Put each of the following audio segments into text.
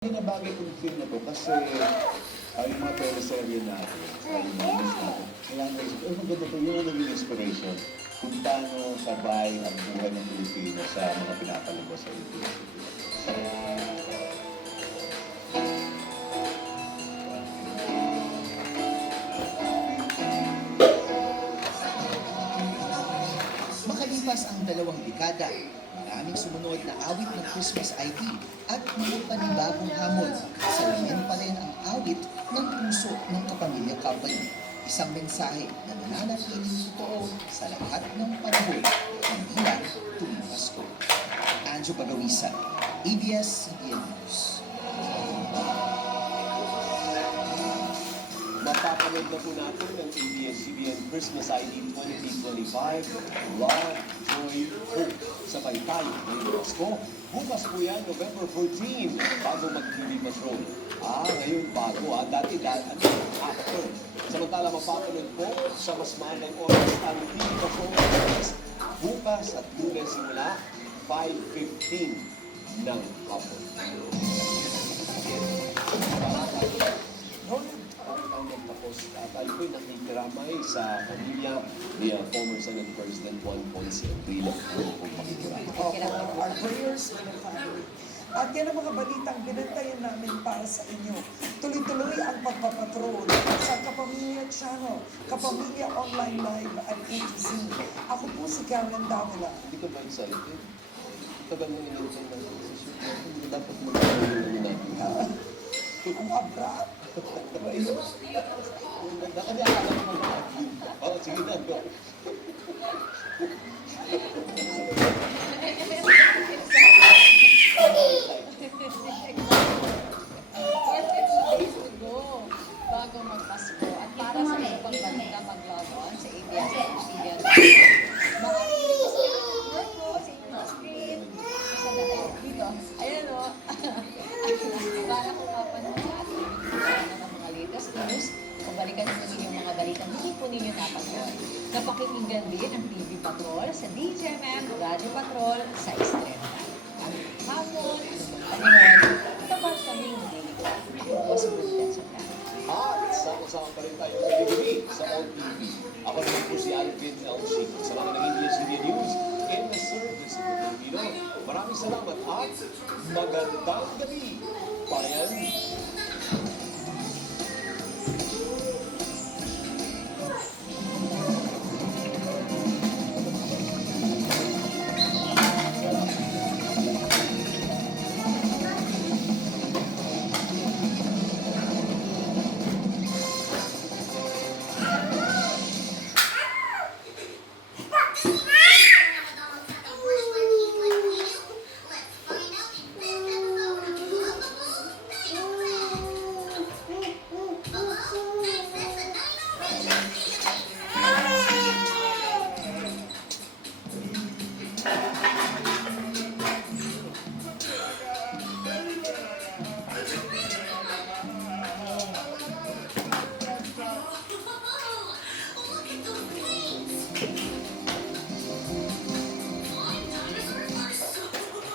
Bagay kong film na to kasi yung mga teleserye natin, yung mga news natin, kaya naisip, maganda to, yun ang naging inspiration kung paano sabay ang buhay ng Pilipino sa mga pinapalabas sa ito. Makalipas ang 2 dekada, maraming sumunod na awit ng Christmas ID at mga panibagong hamon. Salamin pa rin ang awit ng puso ng Kapamilya Company. Isang mensahe na nananatiling totoo sa lahat ng panahon, hindi lang tuwing Pasko. Anjo Pagawisan, ABS-CBN News. Mapapanood na po natin ng ABS-CBN Christmas ID 2025, Love, Joy, Hope sa Taytay ngayong Pasko. Bukas po yan, November 14, bago mag-TV Patrol. Ngayon bago dati after. Samantala mapapanood po sa mas malang oras ang TV Patrol bukas at Lunes simula 5:15 ng hapon. Tayo po'y nakikiramay sa pamilya ni former Senate President Juan Ponce Enrile. Our prayers with the family. At yan ang mga balitang binantayan namin para sa inyo. Tuloy-tuloy ang pagpapatrol sa Kapamilya Channel, Kapamilya Online Live at A2Z. Ako po si Karen Davila. Hindi ka ba excited? Tagal mo inintay na hindi dapat mag-alala natin. Ang abra. Nakanya akala ko mag-alala. Sige na, go. Bago magpasko at para sa ibang balita mag-log on sa ABS-CBN. Maaaring rin sa network ko, sa inyong screen, sa dito. Ayan o. Para kung mapanood sa ating ng mga latest news, pabalikan ninyo yung mga balitang hindi po ninyo napanood. Napakinggan din ang TV Patrol sa DJMM, Radio Patrol sa Estrella. Ang hamon, ang panahon, tapat kaming nililigaw. Ako po si Bulten Santana. At sama-sama pa rin tayo sa gabi sa All TV. Ako naman po si Alvin Elsie. Sa mga nag-ABS-CBN News in the service of the Filipino. Maraming salamat at magandang gabi, bayan.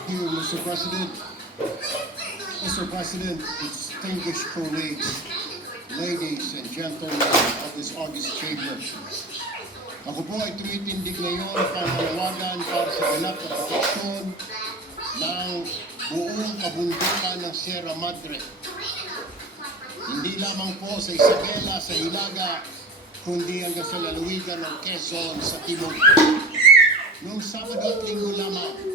You, Mr. President. Mr. President, distinguished colleagues, ladies and gentlemen of this august chamber. Ako po ay tumitindig ngayon pangalawagan para sa ganap na proteksyon ng buong kabundukan ng Sierra Madre. Hindi lamang po sa Isabela, sa Hilaga, kundi hanggang sa lalawigan ng Quezon sa Timog. Noong Sabado at Linggo lamang,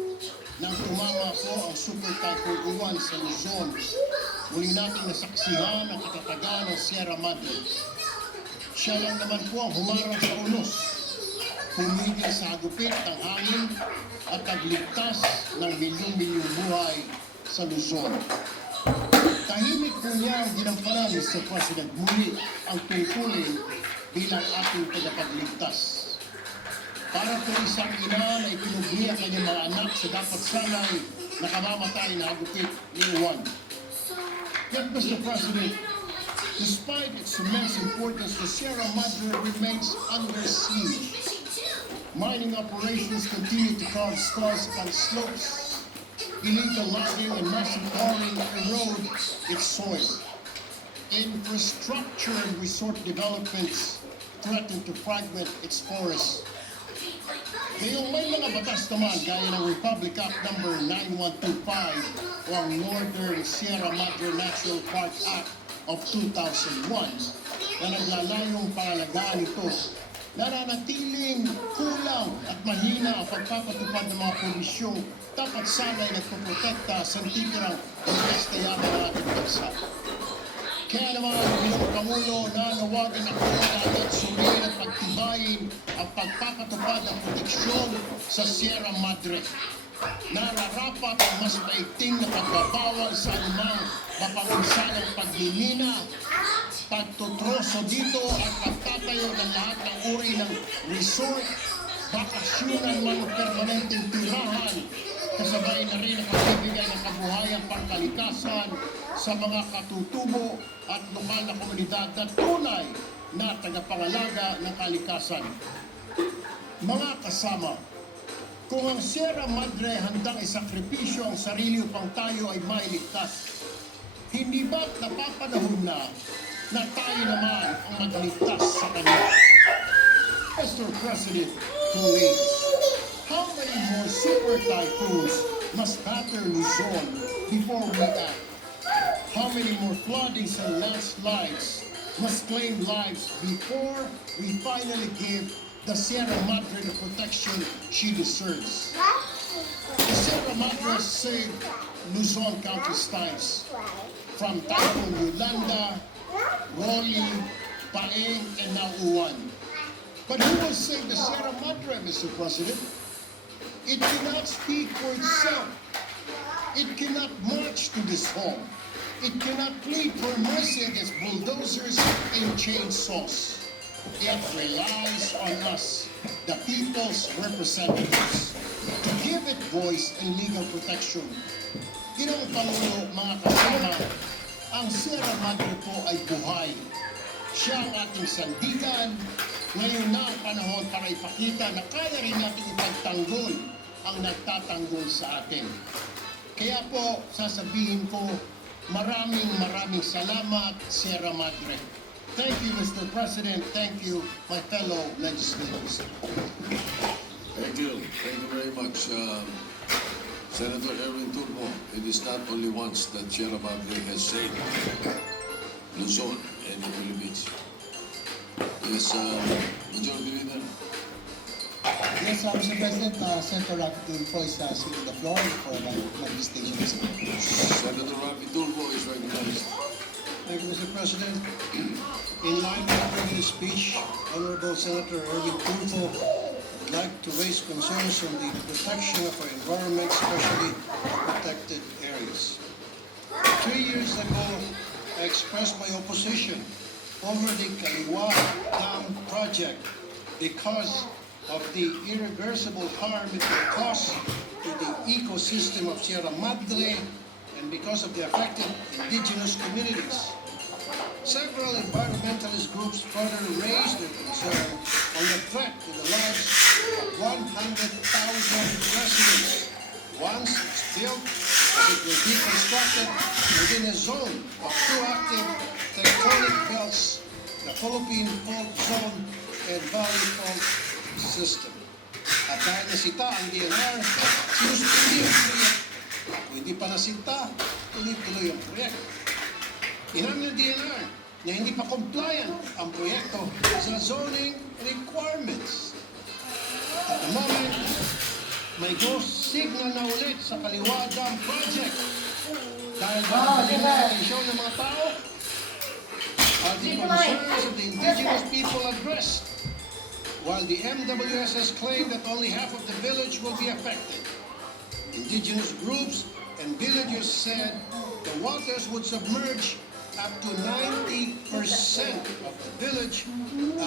nang tumama po ang Super Typhoon Uwan sa Luzon, muli nating nasaksihan ang katatagan ng Sierra Madre. Siya lang naman po ang humarang sa unos, pumigil sa hagupit ng hangin at nagligtas ng milyong-milyong buhay sa Luzon. Tahimik po niya ang ginampanan ni Mr. President muli ang tungkulin bilang ating tagapagligtas. Para po isang ina na itinugli ang kanyang mga anak sa dapat sana'y nakamamatay na hagupit ni Uwan. Yet, Mr. President, despite its immense importance, the Sierra Madre remains under siege. Mining operations continue to carve scars upon slopes illegal logging and massive quarrying erode its soil. Infrastructure and resort developments threaten to fragment its forests. Ngayong may mga batas naman gaya ng Republic Act No. 9125 o ang Northern Sierra Madre National Park Act of 2001 na naglalayong pangalagaan ito, nananatiling kulang at mahina ang pagpapatupad ng mga probisyong dapat sana'y nagpoprotekta sa titirang pagkastayaman ng ating bansa. Kaya naman, bilang Pangulo, nanawagan ako agad suriin at pagtibayin ang pagpapatupad ng proteksyon sa Sierra Madre. Nararapat ang mas maigting na pagbabawal sa anumang mapangunsalang pagmimina, pagtutroso dito at pagtatayo ng lahat ng uri ng resort, bakasyonan man o permanenteng tirahan, kasabay na rin ang pagbibigay ng kabuhayang pangkalikasan sa mga katutubo at lokal na komunidad na tunay na tagapangalaga ng kalikasan. Mga kasama, kung ang Sierra Madre handang isakripisyo ang sarili upang tayo ay mailigtas, hindi ba't napapanahon na tayo naman ang magligtas sa kanya? Mr. President, colleagues, how many more super typhoons must batter Luzon before we act? How many more floodings and landslides must claim lives before we finally give the Sierra Madre the protection she deserves? The Sierra Madre saved Luzon countless times, from Typhoon Yolanda, Rolly, Paeng, and now Uwan. But who will save the Sierra Madre, Mr. President? It cannot speak for itself. It cannot march to this home. It cannot plead for mercy against bulldozers and chainsaws. It relies on us, the people's representatives, to give it voice and legal protection. Ginoong Pangulo, mga kasama, ang Sierra Madre po ay buhay. Siya ang ating sandigan. Ngayon na ang panahon para ipakita na kaya rin natin ipagtanggol ang nagtatanggol sa atin. Kaya po, sasabihin ko, maraming salamat, Sierra Madre. Thank you, Mr. President. Thank you, my fellow legislators. Thank you. Thank you very much. Senator Erwin Tulfo, it is not only once that Sierra Madre has saved Luzon and the Philippines. Yes, Majority Leader. Yes, Mr. President, Senator Rafi Tulfo is seeking the floor for manifestation. Senator Rafi Tulfo is recognized. Thank you, Mr. President. In line with the previous speech, Honorable Senator Erwin Tulfo would like to raise concerns on the protection of our environment, especially protected areas. 3 years ago, I expressed my opposition over the Kaliwa Dam project because of the irreversible harm it will cause to the ecosystem of Sierra Madre and because of the affected indigenous communities. Several environmentalist groups further raised their concern on the threat to the lives of 100,000 residents. Once it's built, it will be constructed within a zone of two active tectonic belts, the Philippine Fault Zone and Valley Fault System. At dahil nasita ang DNR, sinuspindi ang proyekto. Kung hindi pa nasita, tuloy-tuloy ang proyekto. Inamin ng DNR na hindi pa compliant ang proyekto sa zoning requirements. At the moment, may go signal na ulit sa Kaliwa Dam Project. Dahil ba ang atensyon ng mga tao? Are the concerns of the indigenous people addressed? While the MWSS claimed that only half of the village will be affected. Indigenous groups and villagers said the waters would submerge up to 90% of the village,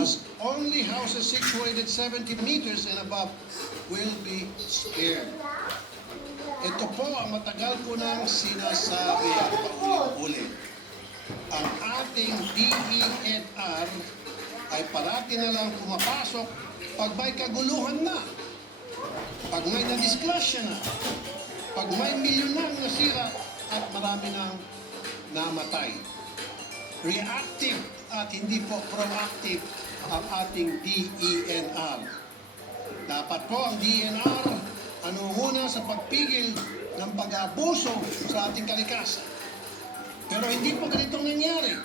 as only houses situated 70 meters and above will be spared. Ito po ang matagal ko nang sinasabi at paulit-ulit. Ang ating DENR ay parati na lang pumapasok pag may kaguluhan na, pag may nadisgrasya na, pag may milyon nang nasira at marami nang namatay. Reactive at hindi po proactive ang ating DENR. Dapat po ang DENR muna sa pagpigil ng pag-abuso sa ating kalikasan. Pero hindi po ganitong nangyari.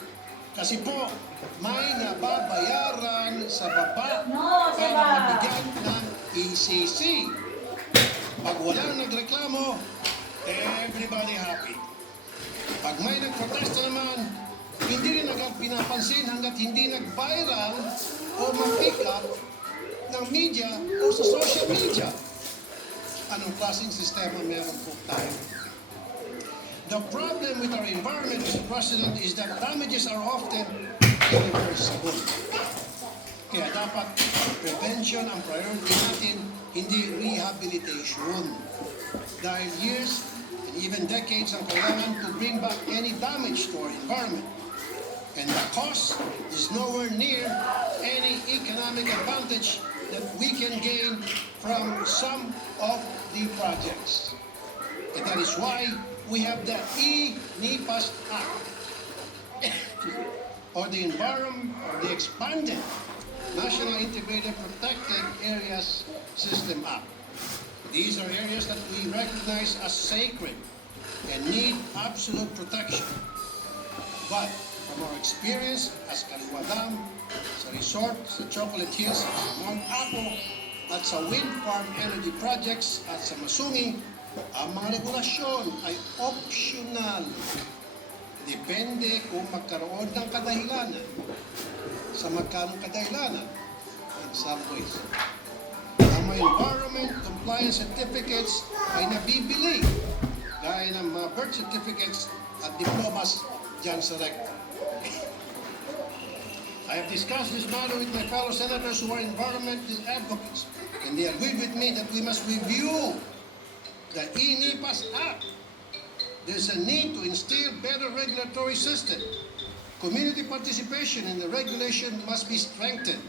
Kasi po, may nababayaran sa baba para mabigyan ng ECC. Pag walang nagreklamo, everybody happy. Pag may nagprotesta naman, hindi rin agad pinapansin hanggat hindi nag-viral o ma-pick up ng media o sa social media. Anong klaseng sistema meron po tayo? The problem with our environment, Mr. President, is that damages are often irreversible. Kaya dapat prevention ang priority natin, hindi rehabilitation. Dahil years and even decades ang kailangan to bring back any damage to our environment. And the cost is nowhere near any economic advantage that we can gain from some of the projects. And that is why we have the E-NIPAS Act, or the Expanded National Integrated Protected Areas System Act. These are areas that we recognize as sacred and need absolute protection. But from our experience as Kaliwa Dam, sa resort, sa Chocolate Hills, sa Mount Apo, at sa wind farm energy projects at sa Masungi, ang mga regulasyon ay optional. Depende kung magkaroon ng kadahilanan. Sa magkanong kadahilanan, in some ways. Ang mga environment compliance certificates ay nabibili gaya ng mga birth certificates at diplomas dyan sa recta. I have discussed this matter with my fellow senators who are environmental advocates, and they agreed with me that we must review the E-NIPAS Act. There's a need to instill better regulatory system. Community participation in the regulation must be strengthened.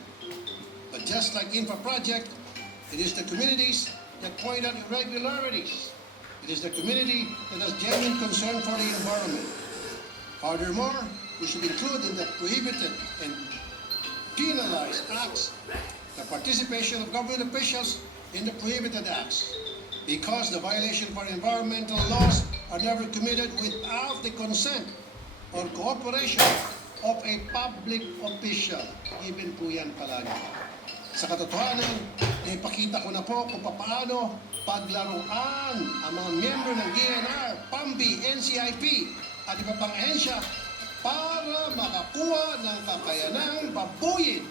But just like infra project, it is the communities that point out irregularities. It is the community that has genuine concern for the environment. Furthermore, we should include in the prohibited and penalized acts the participation of government officials in the prohibited acts, because the violation of our environmental laws are never committed without the consent or cooperation of a public official. Given po yan palagi. Sa katotohanan, ipakita ko na po kung paano paglaruan ang mga miyembro ng DENR, PAMBI, NCIP at iba pang ahensya para makakuha ng kakayanang babuyin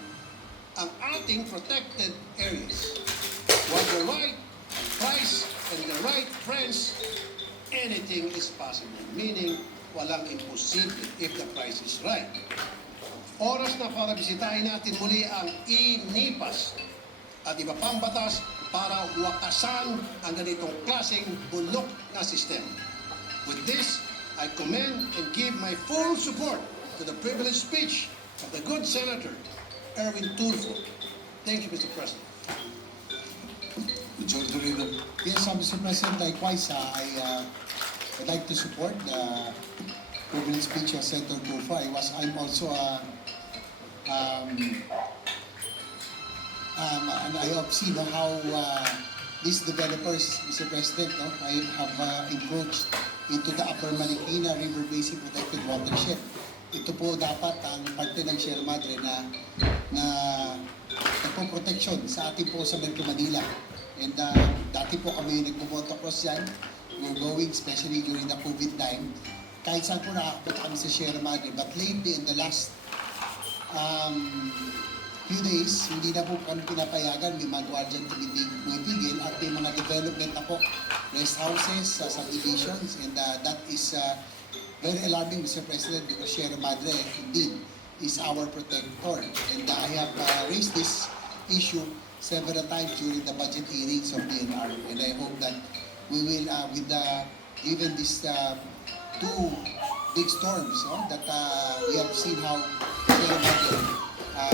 ang ating protected areas. With the right price and the right friends, anything is possible. Meaning, walang imposible if the price is right. Oras na para bisitahin natin muli ang E-NIPAS at iba pang batas para wakasan ang ganitong klaseng bulok na sistema. With this, I commend and give my full support to the privileged speech of the good Senator Erwin Tulfo. Thank you, Mr. President. Majority Leader. Yes, Mr. President, likewise, I'd like to support the privilege speech of Senator Tulfo. I'm also and I have seen how these developers, Mr. President, I have encroached into the Upper Marikina River Basin Protected Watershed. Ito po dapat ang parte ng Sierra Madre na nagpo-protection sa ating po sa Metro Manila. And dati po kami nagpo-motocross yan. We're going, especially during the COVID time. Kahit saan po nakakapunta kami sa Sierra Madre. But lately, in the last few days, hindi na po kami pinapayagan. May mga guardian tumipigil at may mga development na po. Rest houses, subdivisions, and that is very alarming, Mr. President, because Sierra Madre indeed is our protector. And I have raised this issue several times during the budget hearings of DNR. And I hope that we will, given these two big storms that we have seen how Sierra Madre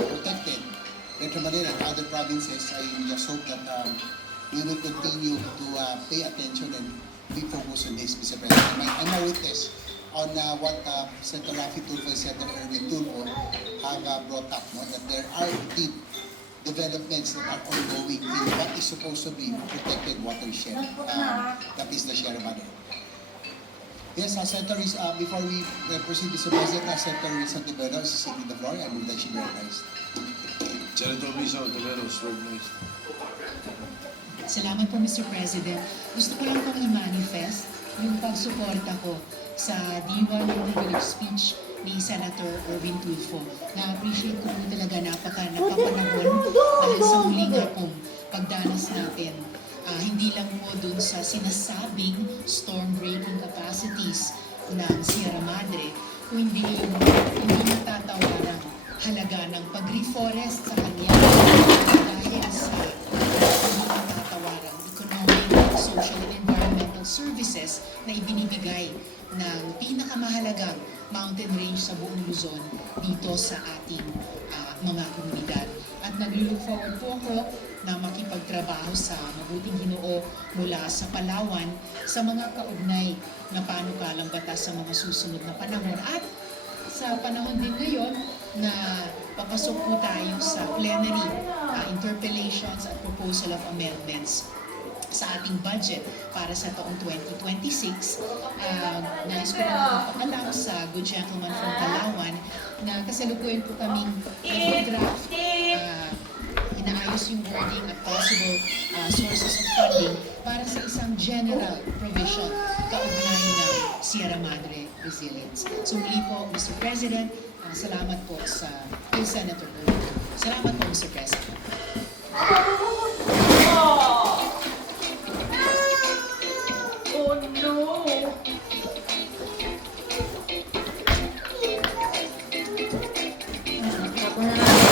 protected Metro Manila and other provinces, I just hope that we will continue to pay attention and we focus on this, Mr. President. I'm a witness on what Senator Rafi Tulfo and Senator Erwin Tulfo have brought up, no? That there are deep developments that are ongoing in what is supposed to be protected watershed, that is the Sierra Madre. Yes, Senator, before we proceed, Mr. President, Senator Wilson Tibero is seeking the floor. I move that she be recognized. Senator Risa Ontiveros, recognized. Salamat po, Mr. President. Gusto ko lang pong i-manifest yung pagsuporta ko sa diwa ng legal speech ni Senator Erwin Tulfo. Na-appreciate ko po talaga napapanahon dahil sa muli nga pong pagdanas natin. Hindi lang po dun sa sinasabing storm-breaking capacities ng Sierra Madre, kung hindi natatawaran halaga ng pag-reforest sa kanya dahil sa natatawaran economic, social, and environmental services na ibinibigay ng pinakamahalagang mountain range sa buong Luzon dito sa ating mga komunidad. At nag-look forward po ako na makipagtrabaho sa mabuting Ginoo mula sa Palawan sa mga kaugnay na panukalang batas sa mga susunod na panahon. At sa panahon din ngayon na papasok po tayo sa plenary interpellations at proposal of amendments sa ating budget para sa taong 2026. Nais ko lang alam sa good gentleman from Palawan na kasalukuyan po kaming nag-draft, inaayos yung wording at possible sources of funding para sa isang general provision kaugnay ng Sierra Madre Resilience. So muli po, Mr. President, salamat po sa kay Senator Erwin. Salamat po, Mr. President. Oh no!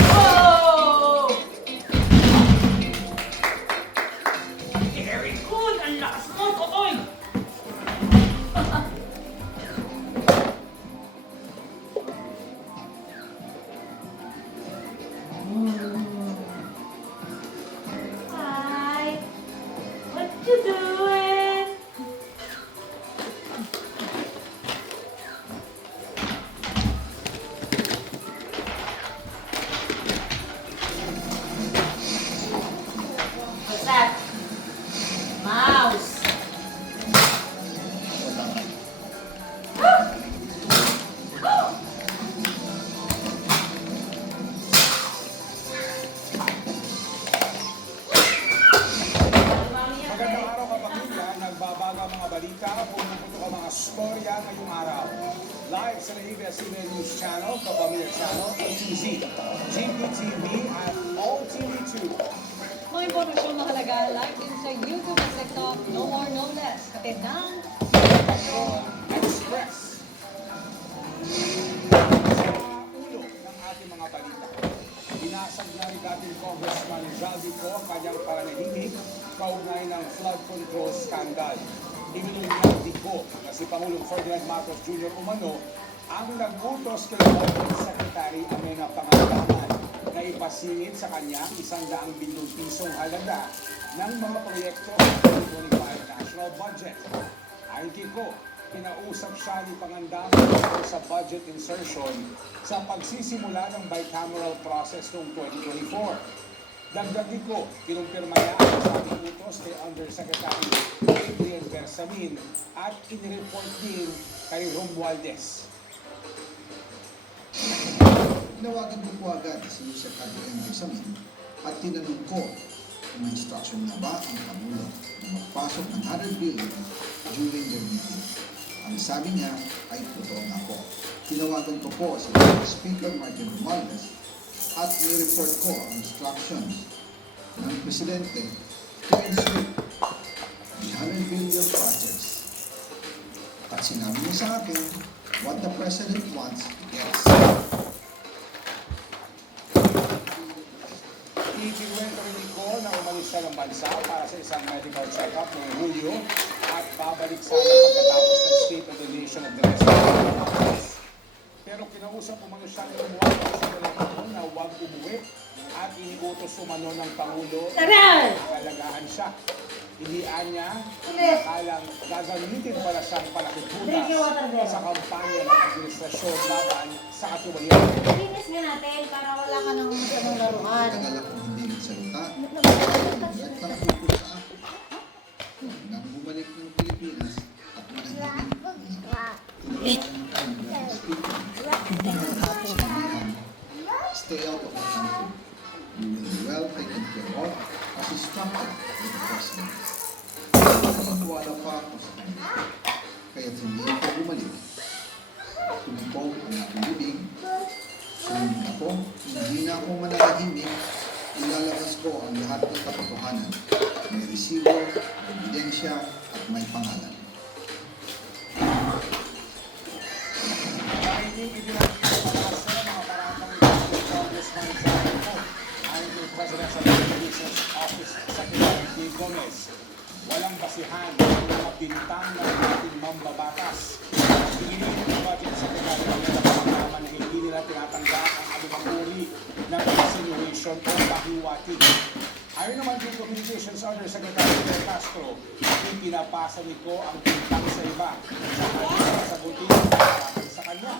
Oh! Very good! Ang lakas mo, Totoy! Hi! What you doing? What's that? Mouse. Magandang araw kapamilya, nagbabaga ang mga balita, pumuputok ang mga storya ngayong araw. Live sa ABS-CBN News Channel, Kapamilya Channel, ATZ, GPTV at AllTV2. Mga impormasyon mahalaga live din sa YouTube at TikTok, no more, no less. Kapit ng Express. Sa ulo ng ating mga balita, binasag na ni dating Congressman Jaldico ang kanyang pananahimik kaugnay ng flood control scandal. Ibinunyag ko na si Pangulong Ferdinand Marcos Jr. umano ang nag-utos kay Government Secretary Amena Panganiban na ipasingit sa kanya 100 bilyong pisong halaga ng mga proyekto sa 2025 national budget. Ayon kay ko, kinausap siya ni Panganiban sa budget insertion sa pagsisimula ng bicameral process noong 2024. Dagdagin ko, kinumpirma niya ang sabing utos kay Undersecretary Adrian Bersamin at inireport din kay Romualdez. Tinawagan ko po agad si Secretary Bersamin at tinanong ko kung may instruction na ba ang Pangulo na magpasok ng 100 billion during their meeting. Ang sabi niya ay totoo nga po. Tinawagan ko po si Speaker Martin Romualdez at ni-report ko ang instructions ng Presidente to insert the 100 billion projects. At sinabi niya sa akin, what the President wants, yes. Ikinuwento rin ko na umalis siya ng bansa para sa isang medical check-up noong Hulyo at babalik sana pagkatapos ng State of the Nation Address. Pero kinausap umano siya ng umuwi sa telepono na huwag umuwi at iniutos umano ng Pangulo na alagahan siya. Hindi anya, alang gagamitin pala siyang Drink your water, palakiputas Bella. sa kampanya ng administrasyon laban sa katiwalian. Linis nga natin para wala ka nang masamang laruan. Tagal akong hindi nagsalita. At nakapukot sa ako. Nang bumalik ng Pilipinas at manahimik. Stay out of the country. You will be well taken care of as instructed by the President. Naniniwala pa ako sa kanya. Kaya't hindi ako bumalik. Tumipog ang aking bibig. Sumunod ako, hindi na ako mananahimik. Ilalabas ko ang lahat ng katotohanan. May resibo, may ebidensya, at may pangalan. Dahil ibinagay pala sa mga paratang ng Congressman Johnny Ho, ayon kay Presidential Communications Office Secretary P. Gomez. Walang basihan ng mga bintang ng ating mambabatas. Hinihingi ng Budget Secretary ng mga na hindi nila tinatanggap ang anumang uri ng insinuation o pahiwatig. Ayon naman kay Communications Undersecretary Del Castro, ipinapasa nito ang bintang sa iba. Sa sagutin sa kanya.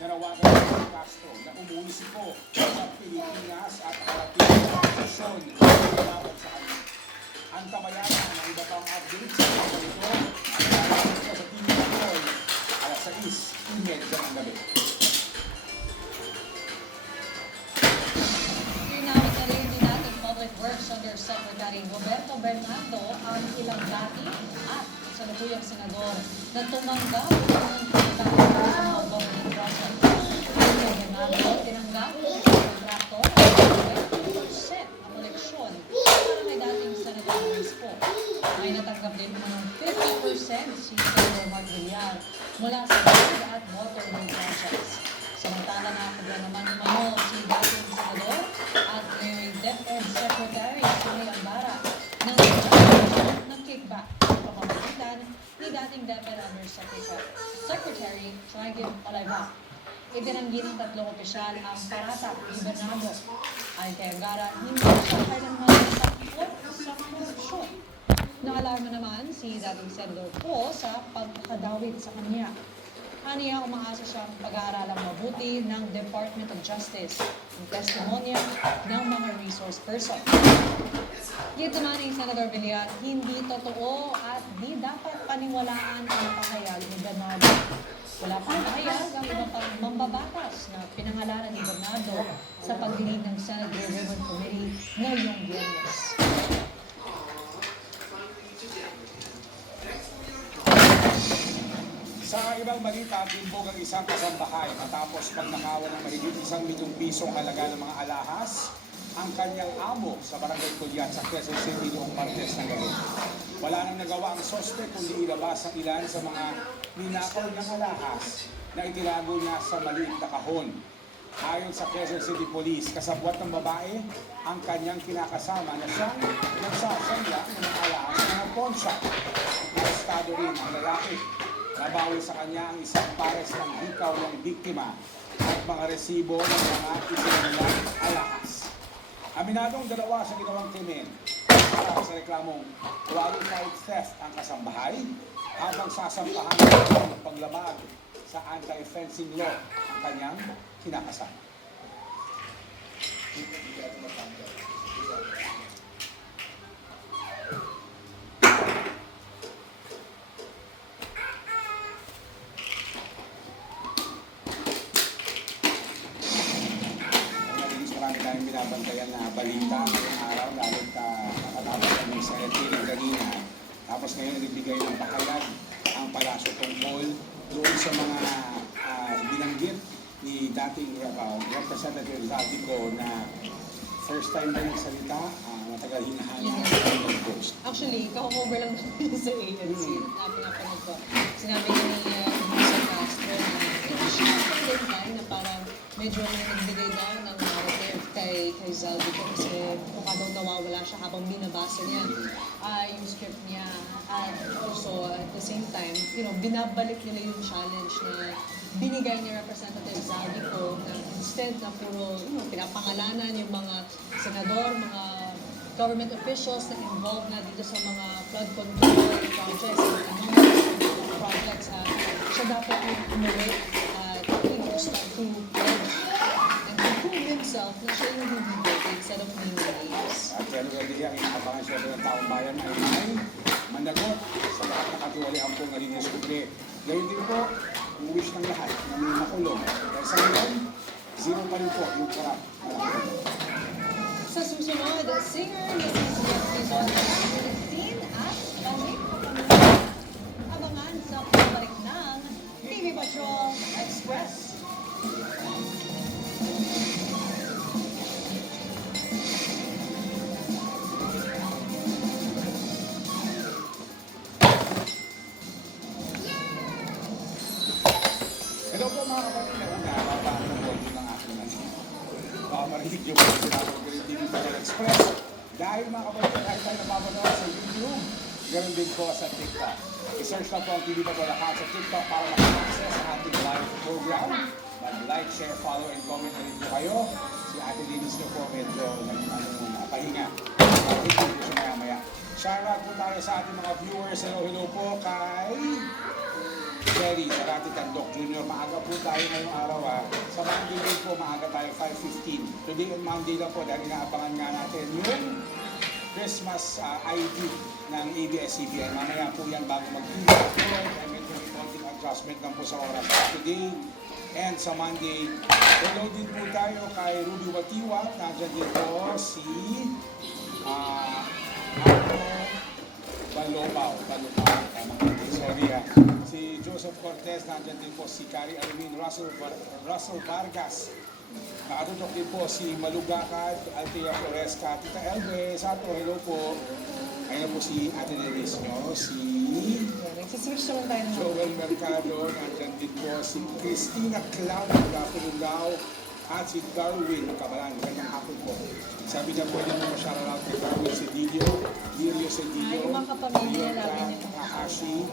Nanawagan si Del Castro na umuwisiko sa Pilipinas at harating ang posisyon na sa kanya. Ang kabayanan ng iba pang updates sa mga ito ang lalaki ko sa TV Patrol alas 6:30 ng gabi. Tinawag na rin din natin Public Works Undersecretary Roberto Bernardo ang ilang dati at salubuyang senador na tumanggap ng pagkakaroon ng mga government project. Ayon kay Bernardo, tinanggap ng kontraktor ang 20% ang koleksyon para kay dating Senador Luis Po. May natanggap din ng 50% si Senador Mark Villar mula sa road at waterway projects. Samantala nakakabla naman umano si dating senador at ngayon DepEd Secretary Sunil Ambara ng kickback sa pamamagitan ni dating DepEd Undersecretary Trigan Oliva. Ibinanggi ng tatlong opisyal ang parata ni Bernardo. Ayon kay Ambara, hindi siya kailanman takot sa korupsyon. Naalarma naman si dating senador po sa pagkakadawit sa kanya. Aniya, umaasa siyang pag-aaralang mabuti ng Department of Justice ang testimonya ng mga resource person. Gito naman ni Senator Villar, hindi totoo at di dapat paniwalaan ang pahayag ni Bernardo. Wala pang pahayag ang iba pang mambabatas na pinangalanan ni Bernardo sa pagdinig ng Senate Ribbon Committee ngayong Biyernes. Sa ibang balita, bimbog ang isang kasambahay matapos pagnakawan ng mahigit 1 milyong pisong halaga ng mga alahas ang kanyang amo sa Barangay Culiat sa Quezon City noong Martes ng gabi. Wala nang nagawa ang sospek kundi ilabas ang ilan sa mga ninakaw niyang alahas na itinago niya sa maliit na kahon. Ayon sa Quezon City Police, kasabwat ng babae ang kanyang kinakasama na siyang nagsasangla ng mga alahas ng mga pawn shop. Arestado rin ang lalaki. Nabawi sa kanya ang isang pares ng hikaw ng biktima at mga resibo ng mga isinilang alahas. Aminadong dalawa sa ginawang krimen para sa reklamong qualified theft ang kasambahay habang sasampahan ng paglabag sa anti-fencing law ang kanyang kinakasama. Marami tayong binabantayan na balita ngayong araw, lalo nakatapos kami sa hearing kanina. Tapos ngayon nagbigay ng pahayag ang Palasyo tungkol doon sa mga binanggit ni dating Representative Zaldico na first time ba yung salita, matagal hinahanap ng post. Actually, kako-cover lang namin sa ANC na pinapanood ko. Sinabi ni Mr. Castro na hindi siya time na parang medyo nagbigay daw ng narrative kay Zaldico kasi mukha daw nawawala siya habang binabasa niya yung script niya. At also, at the same time, binabalik nila yung challenge na binigay ni Representative Zaldico na instead na puro pinapangalanan yung mga senador, mga government officials na involved na dito sa mga flood control projects and economic projects, siya dapat yung umuwi at start to pledge and to prove himself na siya yung hindi guilty instead of being names. At yan ready yan, inaabangan siya ng taong bayan ay may managot sa lahat ng katiwalian po na linis-kubre. Ngayon din po, yung wish ng lahat na may makulong. Dahil sa ngayon, zero pa rin po yung korap. Sa susunod, singer na si Jeff Dizon ng 15 at balik abangan sa pagbalik ng TV Patrol Express. Hello po mga kapatid, ako na babaan ng volume ng aking natin. Baka marinig yung mga sinabi ko rin TV Patrol Express. Dahil mga kapatid, dahil tayo napapanood sa YouTube, ganoon din po sa TikTok. I-search na po ang TV Patrol account sa TikTok para maka-access sa ating live program. Mag-like, share, follow, and comment na rin po kayo. Si Ate Linis niyo po medyo pahinga. Hindi po siya maya-maya. Shoutout po tayo sa ating mga viewers. Hello po kay Jerry, Sarati Tandok Jr. Maaga po tayo ngayong araw. Sa Monday din po, maaga tayo 5:15. Today on Monday lang po dahil inaabangan nga natin yung Christmas ID ng ABS-CBN. Mamaya po yan bago mag-TV. Ay medyo may konting adjustment lang po sa oras. Today and sa Monday, hello din po tayo kay Ruby Watiwa. Nandiyan din po si Balobaw. Sorry Si Joseph Cortez, nandiyan din po si Carrie Alvin, Russell Vargas. Nakatutok din po si Malugakad, Altea Floresca, Tita Elbe, Sato, hello po. Ayun po si Ate Neris nyo, si Nagsiswitch naman tayo ng Joel Mercado, nandiyan din po si Christina Cloud, Gapulungaw, at si Darwin Cabalan. Ganyang hapon po. Sabi niya po niya mo shoutout kay Darwin Cedillo, Lirio Cedillo, yung mga kapamilya namin yung Takahashi,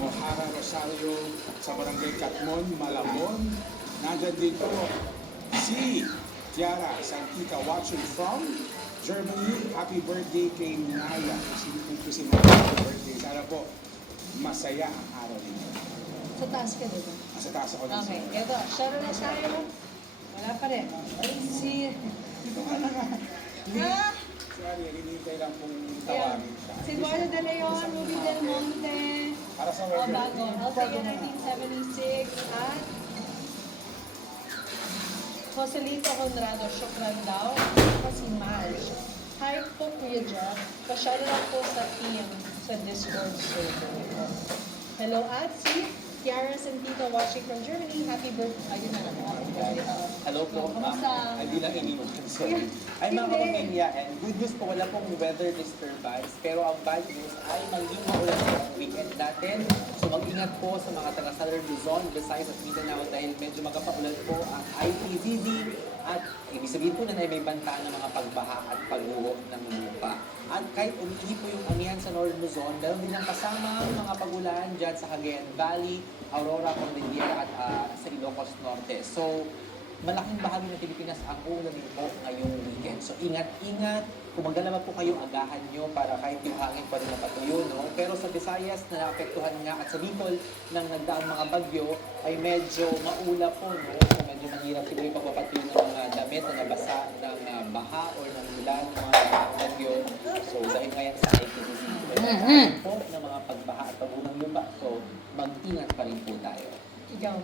O'Hara Rosario, sa Barangay Catmon, Malabon. Nandiyan din po si Tiara Santika watching from Germany. Happy birthday kay Naya. Kasi happy birthday. Sana po masaya ang araw ninyo. sa taas ka, diba? Sa taas ako din. Okay, eto, share na tayo. Wala pa rin. Si... Dito ka na nga. Ah! Sorry, hinihintay lang pong Ayan. tawagin siya. Si Eduardo De Leon, Ruby Del Monte. Para sa Oh, weather. bago. LTO 1976 at Joselito Conrado, Shukran daw. At si Marge. Hi po, Kuya Jeff. Pasyado lang po sa team sa Discord server. Hello, at si Kiara Santito watching from Germany. Happy birthday. Ayun na lang. Hello po, ma'am. Kamusta? Hindi lang iniwan. Sorry. Ay, mga kapamilya, and good news po, wala pong weather disturbance. Pero ang bad news ay maging maulan po ang weekend natin. So mag-ingat po sa mga taga-Southern Luzon, Visayas at Mindanao dahil medyo magpapaulan po ang IPVB. At ibig sabihin po na may banta ng mga pagbaha at pagbuho ng lupa. At kahit umiihi po yung amihan sa Northern Luzon, meron din ang kasama mga pagulan dyan sa Cagayan Valley, Aurora, Cordillera at sa Ilocos Norte. So, malaking bahagi ng Pilipinas ang uulanin po ngayong weekend. So, ingat-ingat. Kung magdala po kayo, agahan nyo para kahit yung hangin pa rin napatuyo, no? Pero sa Visayas, na naapektuhan nga at sa Bicol ng nagdaang mga bagyo, ay medyo maula po, no? So, medyo mahirap siguro yung pagpapatuyo ng mga damit na nabasa ng baha or ng ulan, ng mga bagyo. So, dahil ngayon sa IPCC, po ng mga pagbaha at pagbuho ng lupa. So, mag-ingat pa rin po tayo. Ikaw.